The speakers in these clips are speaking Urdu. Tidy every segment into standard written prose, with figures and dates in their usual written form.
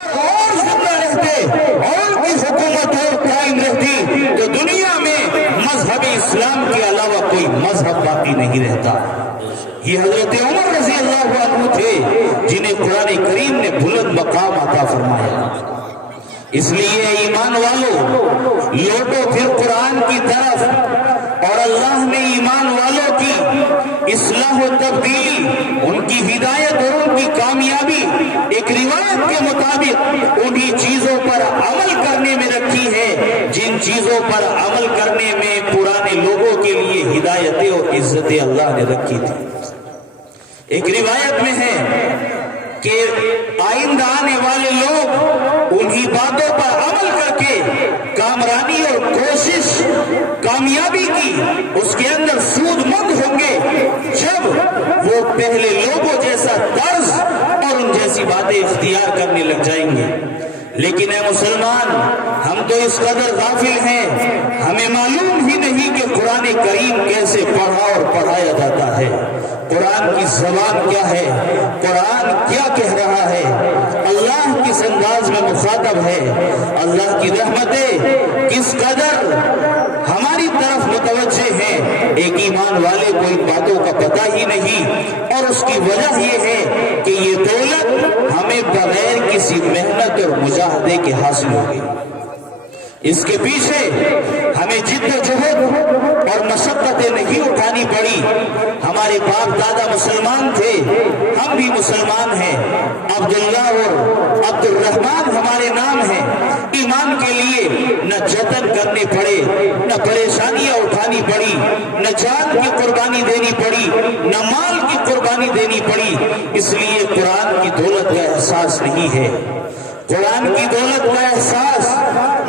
اور زندہ رہتے اور کی حکومت اور قائم رہتی تو دنیا میں مذہب اسلام کے علاوہ کوئی مذہب باقی نہیں رہتا۔ یہ حضرت عمر رضی اللہ عنہ تھے جنہیں قرآن کریم نے بلند مقام عطا فرمایا۔ اس لیے ایمان والوں لوٹو پھر قرآن کی طرف، اور اللہ نے ایمان والوں کی اصلاح و تبدیلی، ان کی ہدایت اور ان کی کامیابی ایک روایت کے مطابق انہی چیزوں پر عمل کرنے میں رکھی ہے جن چیزوں پر عمل کرنے میں پرانے لوگوں کے لیے ہدایتیں اور عزتیں اللہ نے رکھی تھی۔ ایک روایت میں ہے کہ آئندہ آنے والے لوگ انہی باتوں پر عمل کر کے کامرانی اور کوشش کامیابی کی اس کے اندر سود مند ہوں گے جب وہ پہلے لوگوں جیسا طرز اور ان جیسی باتیں اختیار کرنے لگ جائیں گے۔ لیکن اے مسلمان، ہم تو اس قدر غافل ہیں، ہمیں معلوم ہی نہیں کہ قرآن کریم کیسے پڑھا اور پڑھایا جاتا ہے، قرآن کی زبان کیا ہے، قرآن کیا کہہ رہا ہے، اللہ کس انداز میں مخاطب ہے، اللہ کی رحمتیں کس قدر ہماری طرف متوجہ ہیں۔ ایک ایمان والے کو ان باتوں کا پتہ ہی نہیں، اور اس کی وجہ یہ ہے کہ یہ دولت ہمیں بغیر کسی محنت اور مجاہدے کے حاصل ہو گئی۔ اس کے پیچھے ہمیں جد و جہد اور مشقتیں نہیں اٹھانی پڑی۔ ہمارے باپ دادا مسلمان تھے، ہم بھی مسلمان ہیں، عبداللہ اور عبد الرحمن ہمارے نام ہیں۔ ایمان کے لیے نہ جتن کرنے پڑے، نہ پریشانیاں اٹھانی پڑی، نہ جان کی قربانی دینی پڑی، نہ مال کی قربانی دینی پڑی۔ اس لیے قرآن کی دولت کا احساس نہیں ہے۔ قرآن کی دولت کا احساس،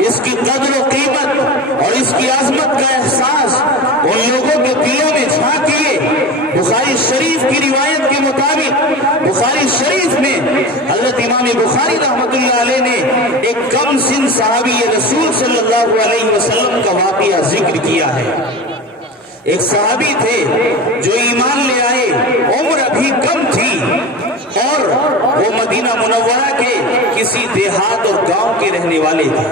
اس کی قدر و قیمت اور اس کی عظمت کا احساس ان لوگوں کے دلوں میں جھانکیے۔ بخاری شریف کی روایت کے مطابق بخاری شریف میں حضرت امام بخاری رحمۃ اللہ علیہ نے ایک کم سن صحابی رسول صلی اللہ علیہ وسلم کا واقعہ ذکر کیا ہے۔ ایک صحابی تھے جو ایمان لے آئے، عمر ابھی کم تھی، اور وہ مدینہ منورہ کے کسی دیہات اور گاؤں کے رہنے والے تھے۔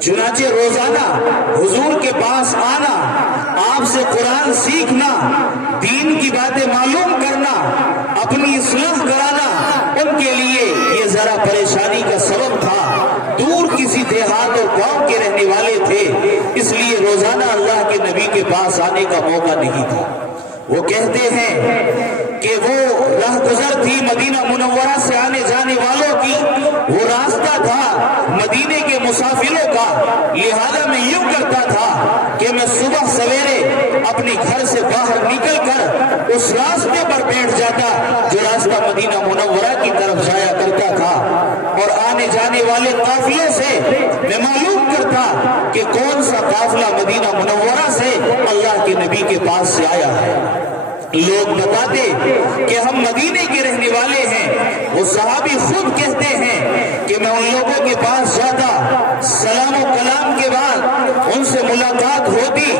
چنانچہ روزانہ حضور کے پاس آنا، آپ سے قرآن سیکھنا، دین کی باتیں معلوم کرنا، اپنی اصلاح کرانا ان کے لیے یہ ذرا پریشانی کا سبب تھا۔ دور کسی دیہات اور گاؤں کے رہنے والے تھے، اس لیے روزانہ اللہ کے نبی کے پاس آنے کا موقع نہیں تھا۔ وہ کہتے ہیں کہ وہ راہ گزر تھی مدینہ منورہ سے آنے جانے والوں کی، وہ راستہ تھا مدینے کے مسافروں کا، لہذا میں یوں کرتا تھا کہ میں صبح سویرے اپنے گھر سے باہر نکل کر اس راستے پر بیٹھ جاتا جو راستہ مدینہ منورہ کی طرف جایا کرتا تھا، اور آنے جانے والے قافلے سے میں معلوم کرتا کہ کون سا قافلہ مدینہ منورہ سے اللہ کے نبی کے پاس سے آیا ہے۔ لوگ بتاتے کہ ہم مدینے کے رہنے والے ہیں، وہ صحابی خود کہتے ہیں کہ میں ان لوگوں کے پاس جاتا، سلام و کلام کے بعد ان سے ملاقات ہوتی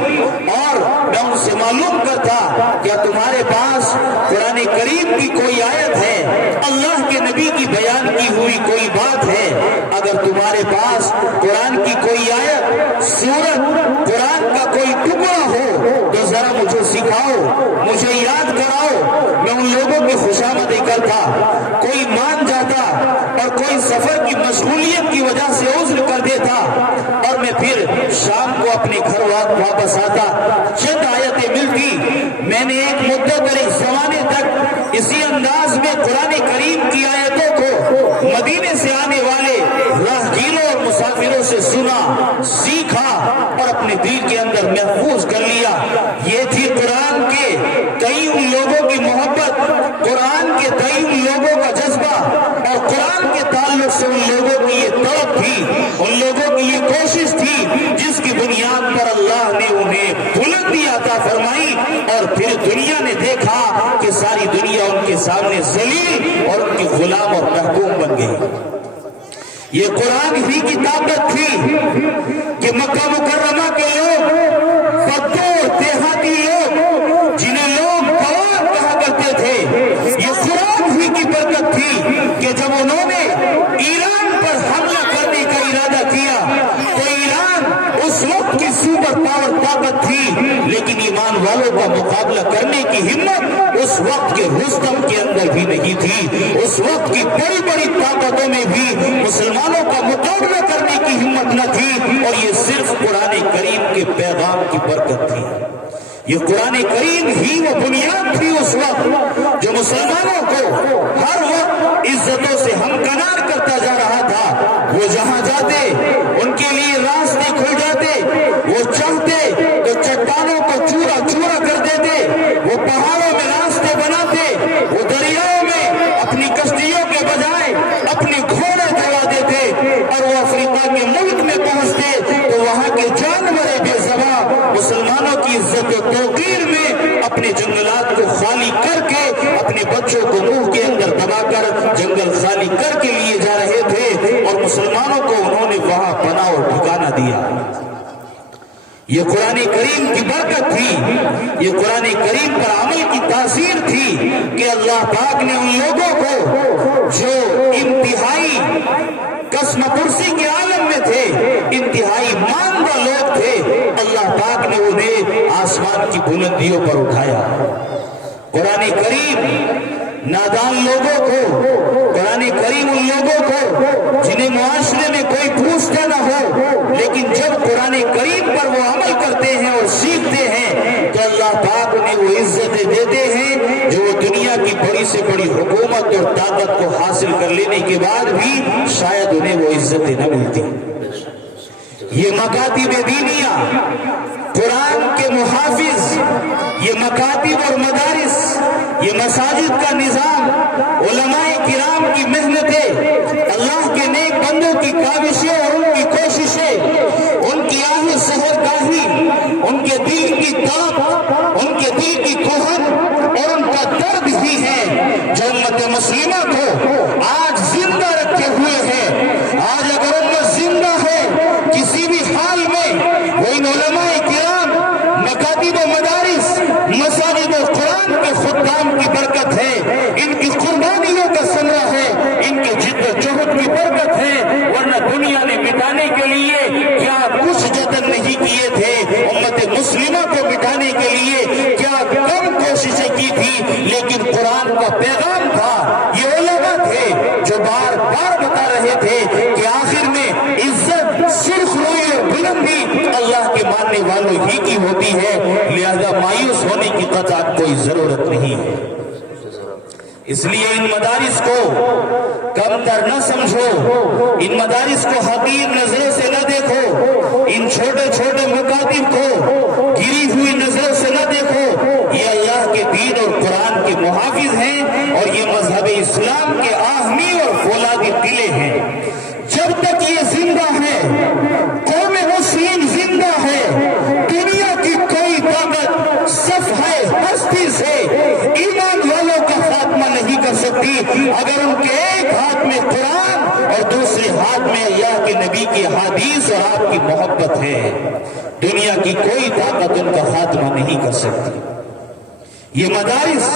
اور میں ان سے معلوم کرتا کیا تمہارے پاس قرآن کریم کی کوئی آیت ہے، اللہ کے نبی کی بیان کی ہوئی کوئی بات ہے؟ اگر تمہارے پاس قرآن کی کوئی آیت، سورت، قرآن کا کوئی ٹکڑا ہو تو ذرا مجھے سکھاؤ، مجھے یاد کراؤ۔ میں ان لوگوں کی خوشامدی کرتا، کوئی مان جاتا اور کوئی سفر کی مشغولیت کی وجہ سے عذر کر دیتا، اور میں پھر شام کو اپنے گھر واپس آتا۔ چند آیتیں ملتی، میں نے ایک مدت اور ایک زمانے تک اسی انداز میں قرآن کریم کی آیتوں کو مدینے سے آنے والے راہگیروں اور مسافروں سے سنا، سیکھا اور اپنے دل کے اندر محفوظ کر لیا۔ یہ تھی قرآن کے کئی ان لوگوں کی محبت، قرآن کے کئی ان لوگوں کا جذبہ، اور قرآن کے تعلق سے ان لوگوں کی یہ طلب تھی، ان لوگوں کی یہ کوشش تھی جس کی بنیاد پر اللہ نے انہیں بلندی عطا فرمائی، اور پھر دنیا نے دیکھا کہ ساری دنیا ان کے سامنے ذلیل اور ان کی غلام اور محکوم بن گئی۔ یہ قرآن ہی کی طاقت تھی کہ مکہ مکرمہ کے لوگ، بدو دیہاتی لوگ جنہیں لوگ گوار کہا کرتے تھے، یہ قرآن ہی کی برکت تھی کہ جب انہوں نے ایران پر والوں کا مقابلہ کرنے کی ہمت اس وقت کے رستم کے اندر بھی نہیں تھی. اس وقت کی بڑی بڑی طاقتوں میں بھی مسلمانوں کا مقابلہ کرنے کی ہمت نہ تھی. اور یہ صرف قرآن کریم کے پیغام کی برکت تھی. یہ قرآن کریم ہی وہ بنیاد تھی اس وقت جو مسلمانوں کو ہر وقت عزتوں سے ہمکنار کرتا جا رہا تھا. وہ جہاں جاتے ان کے لیے راستے کھل جاتے. وہ چاہتے تو چٹانوں کو چورا چورا کر دیتے. وہ پہاڑوں میں راستے بناتے. وہ دریاؤں میں اپنی کشتیوں کے بجائے اپنے گھوڑے چلا دیتے. اور وہ افریقہ کے ملک میں پہنچتے تو وہاں کے جانور بے زباں مسلمانوں کی عزت و توقیر میں اپنے جنگلات کو خالی کر کے اپنے بچوں کو منہ کے اندر دبا کر جنگل خالی کر کے لیے جا رہے تھے. اور مسلمانوں کو انہوں نے وہاں پناہ اور ٹھکانہ دیا. یہ قرآن کریم کی برکت تھی. یہ قرآن کریم پر عمل کی تاثیر تھی کہ اللہ پاک نے ان لوگوں کو جو انتہائی قسم پرسی کے عالم میں تھے, انتہائی ماندہ لوگ تھے, اللہ پاک نے انہیں آسمان کی بلندیوں پر اٹھایا. قرآن کریم نادان لوگوں کو, قرآن کریم ان لوگوں کو جنہیں معاشرے میں کوئی پوچھتا نہ ہو, لیکن جب قرآن کریم پر وہ عمل کرتے ہیں اور سیکھتے ہیں تو اللہ پاک انہیں وہ عزتیں دیتے ہیں جو وہ دنیا کی بڑی سے بڑی حکومت اور طاقت کو حاصل کر لینے کے بعد بھی شاید انہیں وہ عزتیں نہ ملتی. یہ مکاتب دینیہ, قرآن کے محافظ, یہ مکاتب اور مدارس, یہ مساجد کا نظام, علماء کرام کی محنتیں, اللہ کے نیک بندوں کی کاوشیں اور ان کی کوششیں, ان کی آہ سحر گاہی, ان کے دل کی تڑپ, ان کے دل کی کوہن اور ان کا درد ہی ہے جو امت مسلمہ کو آج زندہ رکھے ہوئے ہے. آج اگر امت زندہ ہے کسی بھی حال میں, وہ ان علماء کرام, مکاتب و مدارس, مساجد و قرآن کے خدام کی برکت ہے, ان کی قربانیوں کا ثمرہ ہے, ان کے جد و جہد کی برکت ہے. ورنہ دنیا نے مٹانے کے لیے کیا کچھ جتن نہیں کیے تھے, امت مسلمہ کو مٹانے کے لیے کیا کم کوششیں کی تھی, لیکن قرآن کا پیغام تھا. یہ علماء تھے جو بار بار بتا رہے تھے کہ آخر میں عزت صرف روئی اور بلندی اللہ کے ماننے والوں ہی کی ہوتی ہے, لہذا مایوس ہونے کی قطعاً کوئی ضرورت نہیں ہے. اس لیے ان مدارس کو کم تر نہ سمجھو, ان مدارس کو حقیر نظروں سے نہ دیکھو, ان چھوٹے چھوٹے مکاتب کو گری ہوئی نظروں سے نہ دیکھو. یہ اللہ کے دین اور قرآن کے محافظ ہیں اور یہ مذہب اسلام کے آہمی اور فولادی قلعے ہیں. جب تک یہ زندہ ہے, قوم مسلم زندہ ہے, دنیا کی کوئی طاقت صفحہ ہستی سے ایمان والوں کا خاتمہ نہیں کر سکتی اگر ان کے ایک ہاتھ میں قرآن اور دوسرے ہاتھ میں اللہ کے نبی کی حدیث اور آپ کی محبت ہے. دنیا کی کوئی طاقت ان کا خاتمہ نہیں کر سکتی. یہ مدارس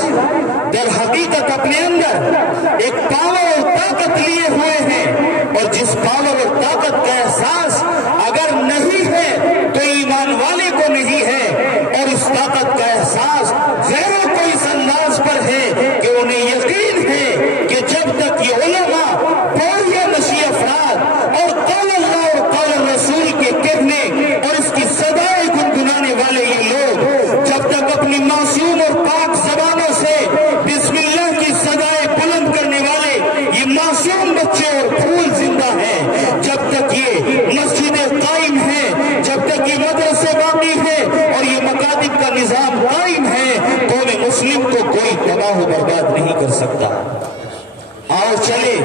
در حقیقت اپنے اندر ایک پاور اور طاقت لیے ہوئے ہیں, اور جس پاور اور طاقت کا احساس اگر نہیں ہے تو ایمان والے کو نہیں ہے, اور اس طاقت کا احساس غیروں کو اس انداز پر ہے کہ انہیں یقین ہے کہ جب تک یہ علماء, پوریہ نشی افراد اور قول اللہ اور قول رسول کے کہنے اور اس کی صدائیں گنگنانے والے یہ لوگ جب تک اپنی معصوم اور پاک زبانوں سے بسم اللہ کی صدائیں بلند کرنے والے یہ معصوم بچے اور پھول زندہ ہیں, جب تک یہ مسجدیں قائم ہیں, جب تک یہ مدرسے باقی ہیں اور یہ مکاتب کا نظام قائم ہے, قوم مسلم کو کوئی تباہ و برباد نہیں کر سکتا. آؤ چلے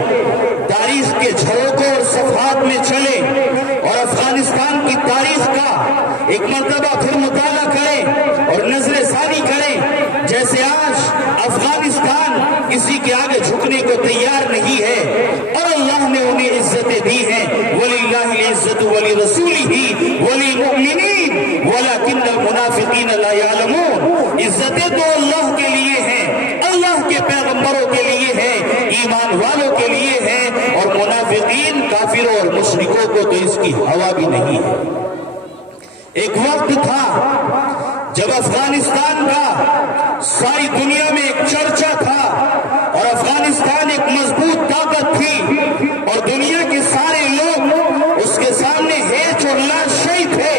تاریخ کے جھروکوں اور صفحات میں چلے اور افغانستان کی تاریخ کا ایک مرتبہ پھر مطالعہ کریں اور نظر ثانی کریں. جیسے آج افغانستان کسی کے آگے جھکنے کو تیار نہیں ہے اور اللہ نے انہیں عزتیں دی ہیں. وَلِلَّهِ الْعِزَّةُ وَلِرَسُولِهِ وَلِلْمُؤْمِنِينَ وَلَكِنَّ الْمُنَافِقِينَ لَا يَعْلَمُونَ. عزتیں تو اللہ کے لیے ہیں, اللہ کے پیغمبروں کے لیے ہیں, ایمان والوں کے لیے ہیں, اور منافقین, کافروں اور مشرکوں کو تو اس کی ہوا بھی نہیں ہے. ایک وقت تھا جب افغانستان کا ساری دنیا میں ایک چرچا تھا اور افغانستان ایک مضبوط طاقت تھی اور دنیا کے سارے لوگ اس کے سامنے ہیچ اور لاشئی تھے،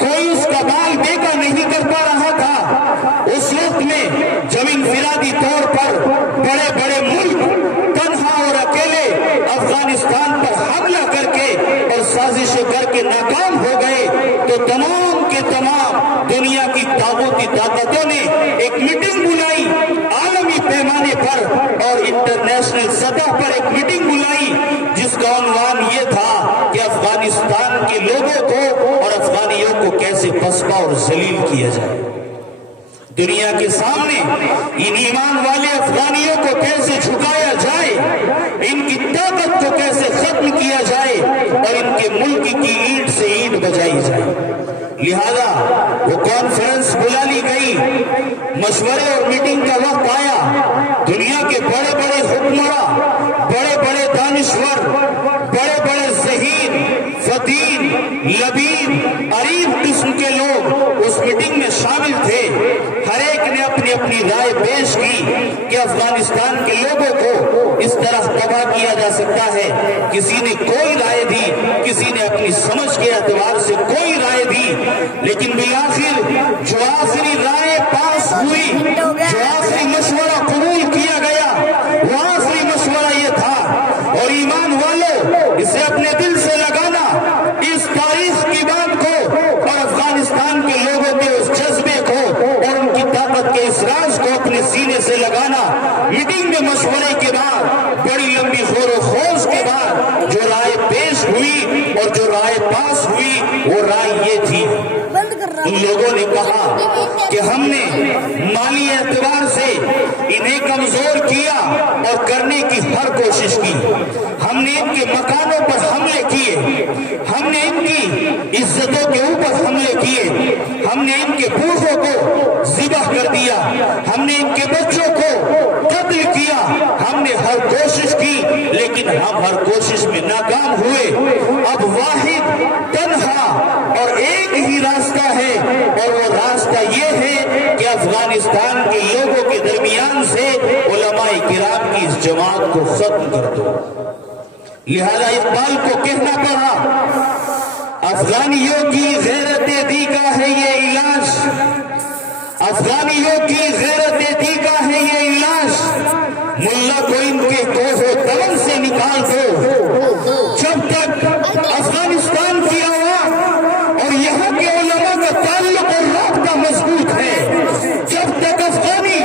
کوئی اس کا بال بیکا نہیں کر پا رہا تھا، اس وقت میں جب انفرادی طور پر بڑے بڑے ملک تنہا اور اکیلے افغانستان پر حملہ کر کے اور سازشیں کر کے ناکام ہو گئے، تو تمام کے تمام دنیا کی طاغوتی طاقتوں نے ایک میٹنگ بلائی عالمی پیمانے پر اور انٹرنیشنل سطح پر ایک میٹنگ بلائی جس کا عنوان یہ تھا کہ افغانستان کے لوگوں کو اور افغانیوں کو کیسے پسپا اور ذلیل کیا جائے، دنیا کے سامنے ان ایمان والے افغانیوں کو کیسے جھکایا جائے، ان کی طاقت کو کیسے ختم کیا جائے اور ان کے ملک کی اینٹ سے اینٹ بجائی جائے۔ لہذا وہ کانفرنس بلا لی گئی، مشورے اور میٹنگ کا وقت آیا، دنیا کے بڑے بڑے حکمراں، بڑے بڑے دانشور، بڑے بڑے ذہین، فطین، لبیب، عریف قسم کے لوگ اس میٹنگ میں شامل تھے۔ ہر ایک نے اپنی اپنی رائے پیش کی کہ افغانستان کے لوگوں کو اس طرح تباہ کیا جا سکتا ہے۔ کسی نے کوئی رائے دی، کسی نے اپنی سمجھ کے اعتبار سے کوئی رائے دی، لیکن بالآخر جو آخری رائے پاس ہوئی، جو آخری مشورہ قبول کیا گیا، وہ آخری مشورہ یہ تھا، اور ایمان والوں اسے اپنے دل سے لگانا، اس تاریخ کی بات کو اور افغانستان کے لوگوں کے اس جذبے کو اور ان کی طاقت کے اس راز کو اپنے سینے سے لگانا۔ میٹنگ میں مشورے کے بعد، بڑی لمبی غور و خوض کے بعد جو رائے پیش ہوئی اور جو رائے پاس ہوئی، وہ رائے یہ تھی، ان لوگوں نے کہا کہ ہم نے مالی اعتبار سے انہیں کمزور کیا اور کرنے کی ہر کوشش کی، ہم نے ان کے مکانوں پر حملے کیے، ہم نے ان کی عزتوں کے اوپر حملے کیے، ہم نے ان کے بوڑھوں کو ذبح کر دیا، ہم نے ان کے بچوں کو قتل کیا، ہم نے ہر کوشش کی، لیکن ہم ہر کوشش میں ناکام ہوئے۔ اب واحد تنہا اور ایک ہی راستہ ہے، اور وہ راستہ یہ ہے کہ افغانستان کے لوگوں کے درمیان سے علماء کرام کی اس جماعت کو ختم کر دو۔ لہذا اقبال کو کہنا پڑا، افغانیوں کی غیرت دیگا ہے یہ علاج، افغانیوں کی غیرت دیگا ہے یہ علاج، ملا کو ان کے کوہ و دمن سے نکال دو۔ جب تک افغانستان کی عوام اور یہاں کے علماء کا تعلق اور رابطہ مضبوط ہے، جب تک افغانی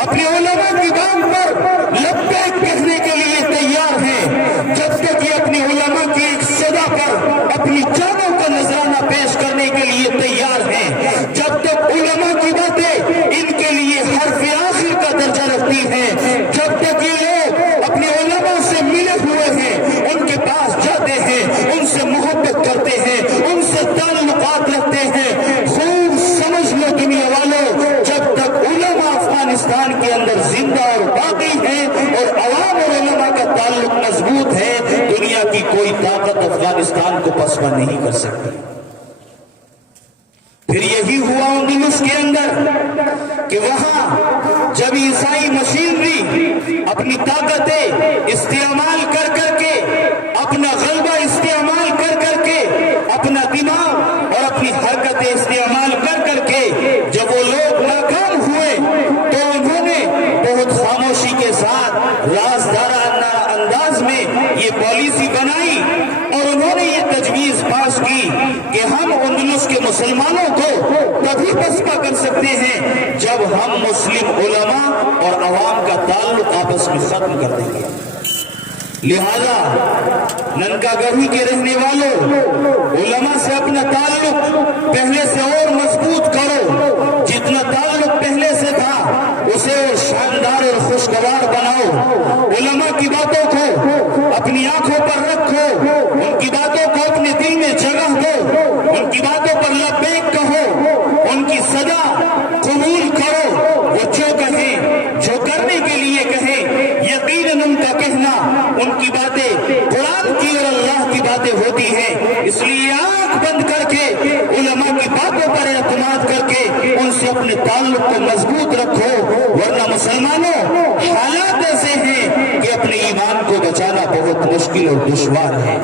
اپنے علماء کی بات پر لبیک کہنے کے لیے تیار ہیں، جب تک یہ اپنی علماء کی ایک صدا پر اپنی جانوں کا نذرانہ پیش کرنے کے لیے تیار ہیں، جب تک علماء کی باتیں ان کے لیے حرف آخر کا درجہ رکھتی ہیں، جب تک یہ لوگ اپنے علماء سے ملے ہوئے ہیں، ان کے پاس جاتے ہیں، ان سے محبت کرتے ہیں، ان سے تعلقات رکھتے ہیں، خوب سمجھ لو دنیا والوں، جب تک علماء افغانستان کے اندر زندہ اور باقی ہیں اور عوام اور علماء کا تعلق مضبوط ہے، دنیا کی کوئی طاقت افغانستان کو پسپا نہیں کر سکتی۔ پھر یہی ہوا اندلس کے اندر کہ وہاں جب عیسائی مشینری اپنی طاقتیں استعمال کر کر کے، اپنا غلبہ استعمال کر کر کے، اپنا دماغ اور اپنی حرکتیں استعمال کر کر کے جب وہ لوگ ناکام ہوئے، تو انہوں نے بہت خاموشی کے ساتھ رازدارانہ انداز میں یہ پالیسی بنائی اور انہوں نے یہ تجویز پاس کی کہ ہم اندلس کے مسلمانوں کو تبھی پسپا کر سکتے ہیں جب ہم مسلم علماء اور عوام کا تعلق آپس میں ختم کر دیں گے۔ لہذا ننکا گڑھی کے رہنے والوں، علماء سے اپنا تعلق پہلے سے اور مضبوط کرو، جتنا تعلق پہلے سے تھا اسے اور شاندار اور خوشگوار بناؤ، علماء کی باتوں کو اپنی آنکھوں پر رکھو، ان کی باتوں کو اپنے دل میں جگہ دو، ان کی باتوں پر لبیک کہو، ان کی صدا قبول کرو، وہ جو کہیں، جو کرنے کے لیے کہیں، یقیناً ان کا کہنا، ان کی باتیں قرآن کی اور اللہ کی باتیں ہوتی ہیں، اس لیے آنکھ بند کر کے علماء کی باتوں پر اعتماد اعتماد کر کے ان سے اپنے تعلق کو مضبوط رکھو، ورنہ مسلمانوں حالات ایسے ہیں کہ اپنے ایمان کو بچانا بہت مشکل اور دشوار ہے۔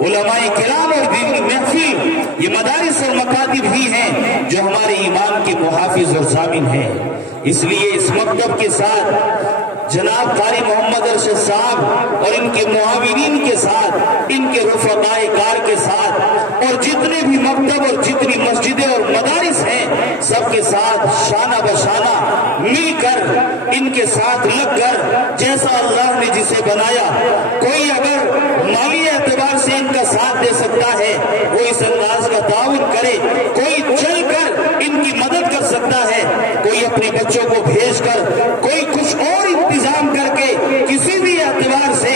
علماء کرام اور دینی محفل یہ مدارس اور مکاتب ہی ہیں جو ہمارے ایمان کے محافظ اور ضامن ہیں۔ اس لیے اس مکتب کے ساتھ جناب قاری محمد ارشد صاحب اور ان کے معاونین کے ساتھ، ان کے رفقائے کار کے ساتھ، اور جتنے بھی مکتب اور جتنی مسجدیں اور مدارس ہیں سب کے ساتھ شانہ بشانہ مل کر، ان کے ساتھ لگ کر، جیسا اللہ نے جسے بنایا، کوئی اگر مالی اعتبار سے ان کا ساتھ دے سکتا ہے وہ اس انداز کا تعاون کرے، کوئی چل کر ان کی مدد کر سکتا ہے، کوئی اپنے بچوں کو بھیج کر، کوئی کچھ اور انتظام کر کے کسی بھی اعتبار سے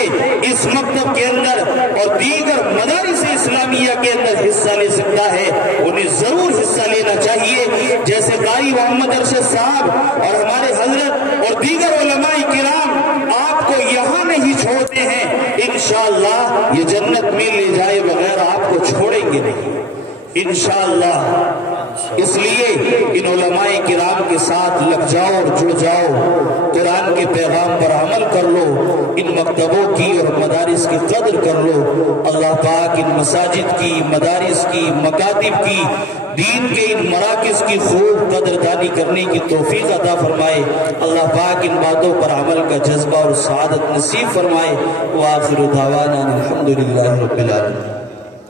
اس مکتب کے اندر اور دیگر مدارس اسلامیہ کے اندر حصہ لے سکتا ہے، انہیں ضرور حصہ لینا چاہیے۔ جیسے قاری محمد ارشد صاحب اور ہمارے حضرت اور دیگر علماء کرام آپ کو یہاں نہیں چھوڑتے ہیں، انشاءاللہ یہ جنت میں لے جائے بغیر آپ کو چھوڑیں گے نہیں انشاءاللہ۔ اس لیے ان علماء کرام کے ساتھ لگ جاؤ اور جڑ جاؤ، قرآن کے پیغام پر عمل کر لو، ان مکتبوں کی اور مدارس کی قدر کر لو۔ اللہ پاک ان مساجد کی، مدارس کی، مکاتب کی، دین کے ان مراکز کی خوب قدردانی کرنے کی توفیق عطا فرمائے۔ اللہ پاک ان باتوں پر عمل کا جذبہ اور سعادت نصیب فرمائے۔ وآخر دعوانا الحمدللہ رب العالمین۔